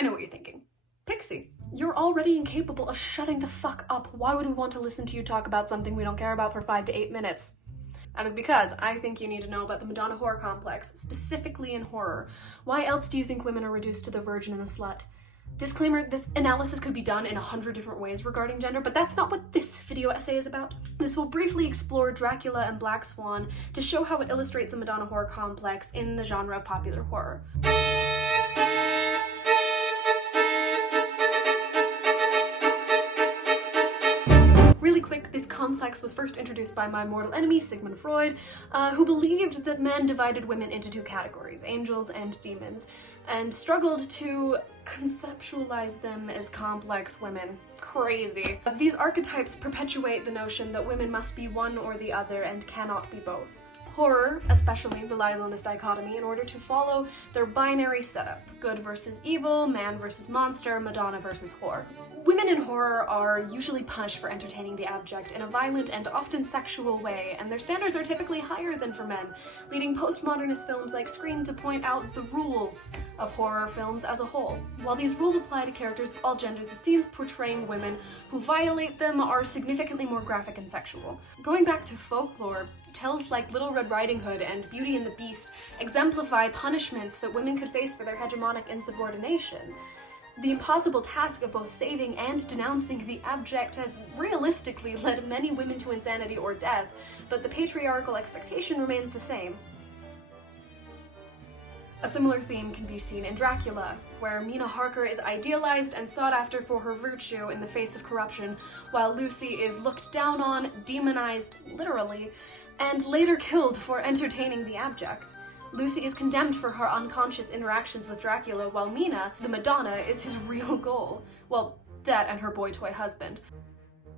I know what you're thinking. Pixie, you're already incapable of shutting the fuck up. Why would we want to listen to you talk about something we don't care about for 5 to 8 minutes? That is because I think you need to know about the Madonna horror complex, specifically in horror. Why else do you think women are reduced to the virgin and the slut? Disclaimer, this analysis could be done in 100 different ways regarding gender, but that's not what this video essay is about. This will briefly explore Dracula and Black Swan to show how it illustrates the Madonna horror complex in the genre of popular horror. Really quick, this complex was first introduced by my mortal enemy, Sigmund Freud, who believed that men divided women into 2 categories, angels and demons, and struggled to conceptualize them as complex women. Crazy. These archetypes perpetuate the notion that women must be one or the other and cannot be both. Horror, especially, relies on this dichotomy in order to follow their binary setup: good versus evil, man versus monster, Madonna versus whore. Women in horror are usually punished for entertaining the abject in a violent and often sexual way, and their standards are typically higher than for men, leading postmodernist films like Scream to point out the rules of horror films as a whole. While these rules apply to characters of all genders, the scenes portraying women who violate them are significantly more graphic and sexual. Going back to folklore, tales like Little Red Riding Hood and Beauty and the Beast exemplify punishments that women could face for their hegemonic insubordination. The impossible task of both saving and denouncing the abject has realistically led many women to insanity or death, but the patriarchal expectation remains the same. A similar theme can be seen in Dracula, where Mina Harker is idealized and sought after for her virtue in the face of corruption, while Lucy is looked down on, demonized, literally, and later killed for entertaining the abject. Lucy is condemned for her unconscious interactions with Dracula, while Mina, the Madonna, is his real goal. Well, that and her boy toy husband.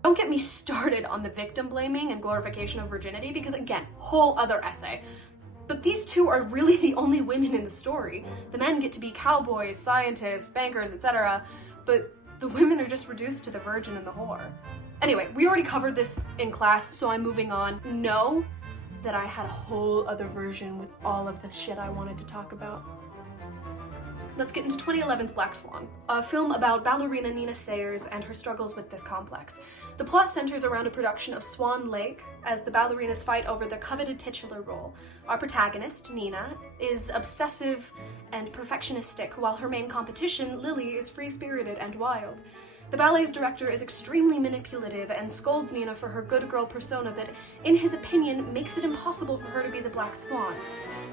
Don't get me started on the victim blaming and glorification of virginity, because again, whole other essay. But these two are really the only women in the story. The men get to be cowboys, scientists, bankers, etc., but the women are just reduced to the virgin and the whore. Anyway, we already covered this in class, so I'm moving on. Know that I had a whole other version with all of the shit I wanted to talk about. Let's get into 2011's Black Swan, a film about ballerina Nina Sayers and her struggles with this complex. The plot centers around a production of Swan Lake as the ballerinas fight over the coveted titular role. Our protagonist, Nina, is obsessive and perfectionistic, while her main competition, Lily, is free-spirited and wild. The ballet's director is extremely manipulative and scolds Nina for her good girl persona that, in his opinion, makes it impossible for her to be the Black Swan.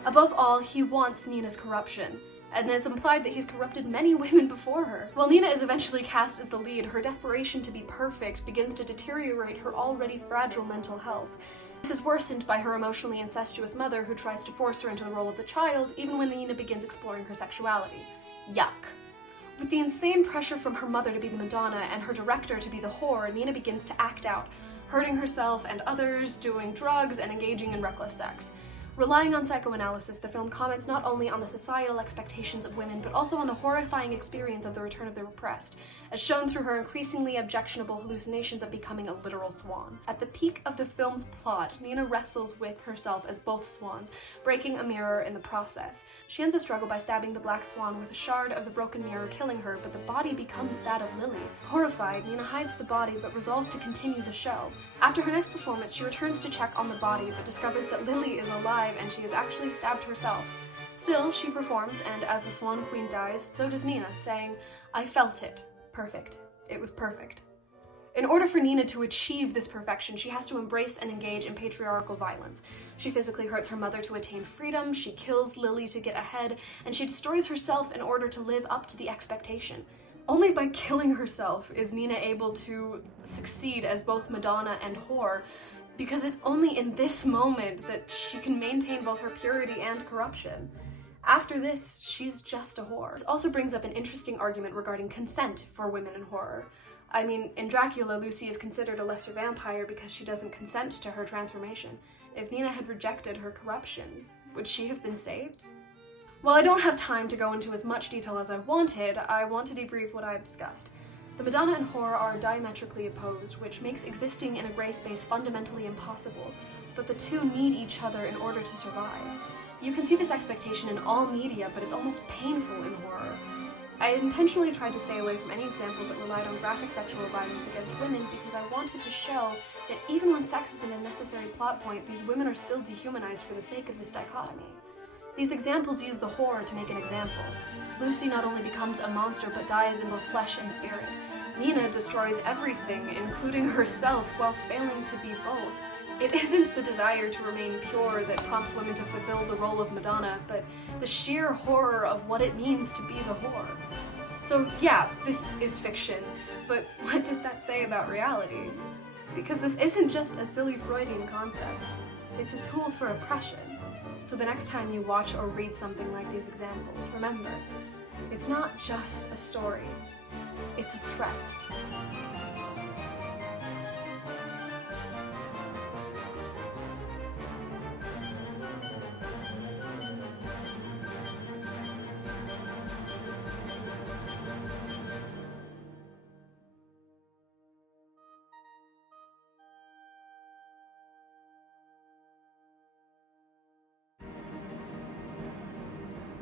Above all, he wants Nina's corruption, and it's implied that he's corrupted many women before her. While Nina is eventually cast as the lead, her desperation to be perfect begins to deteriorate her already fragile mental health. This is worsened by her emotionally incestuous mother, who tries to force her into the role of the child, even when Nina begins exploring her sexuality. Yuck. With the insane pressure from her mother to be the Madonna and her director to be the whore, Nina begins to act out, hurting herself and others, doing drugs, and engaging in reckless sex. Relying on psychoanalysis, the film comments not only on the societal expectations of women, but also on the horrifying experience of the return of the repressed, as shown through her increasingly objectionable hallucinations of becoming a literal swan. At the peak of the film's plot, Nina wrestles with herself as both swans, breaking a mirror in the process. She ends a struggle by stabbing the Black Swan with a shard of the broken mirror, killing her, but the body becomes that of Lily. Horrified, Nina hides the body, but resolves to continue the show. After her next performance, she returns to check on the body, but discovers that Lily is alive and she has actually stabbed herself. Still, she performs, and as the Swan Queen dies, so does Nina, saying, "I felt it. Perfect. It was perfect." In order for Nina to achieve this perfection, she has to embrace and engage in patriarchal violence. She physically hurts her mother to attain freedom, she kills Lily to get ahead, and she destroys herself in order to live up to the expectation. Only by killing herself is Nina able to succeed as both Madonna and whore, because it's only in this moment that she can maintain both her purity and corruption. After this, she's just a whore. This also brings up an interesting argument regarding consent for women in horror. I mean, in Dracula, Lucy is considered a lesser vampire because she doesn't consent to her transformation. If Nina had rejected her corruption, would she have been saved? While I don't have time to go into as much detail as I want to debrief what I've discussed. The Madonna and horror are diametrically opposed, which makes existing in a gray space fundamentally impossible, but the two need each other in order to survive. You can see this expectation in all media, but it's almost painful in horror. I intentionally tried to stay away from any examples that relied on graphic sexual violence against women because I wanted to show that even when sex isn't a necessary plot point, these women are still dehumanized for the sake of this dichotomy. These examples use the horror to make an example. Lucy not only becomes a monster but dies in both flesh and spirit. Nina destroys everything, including herself, while failing to be both. It isn't the desire to remain pure that prompts women to fulfill the role of Madonna, but the sheer horror of what it means to be the whore. So yeah, this is fiction, but what does that say about reality? Because this isn't just a silly Freudian concept. It's a tool for oppression. So the next time you watch or read something like these examples, remember, it's not just a story, it's a threat.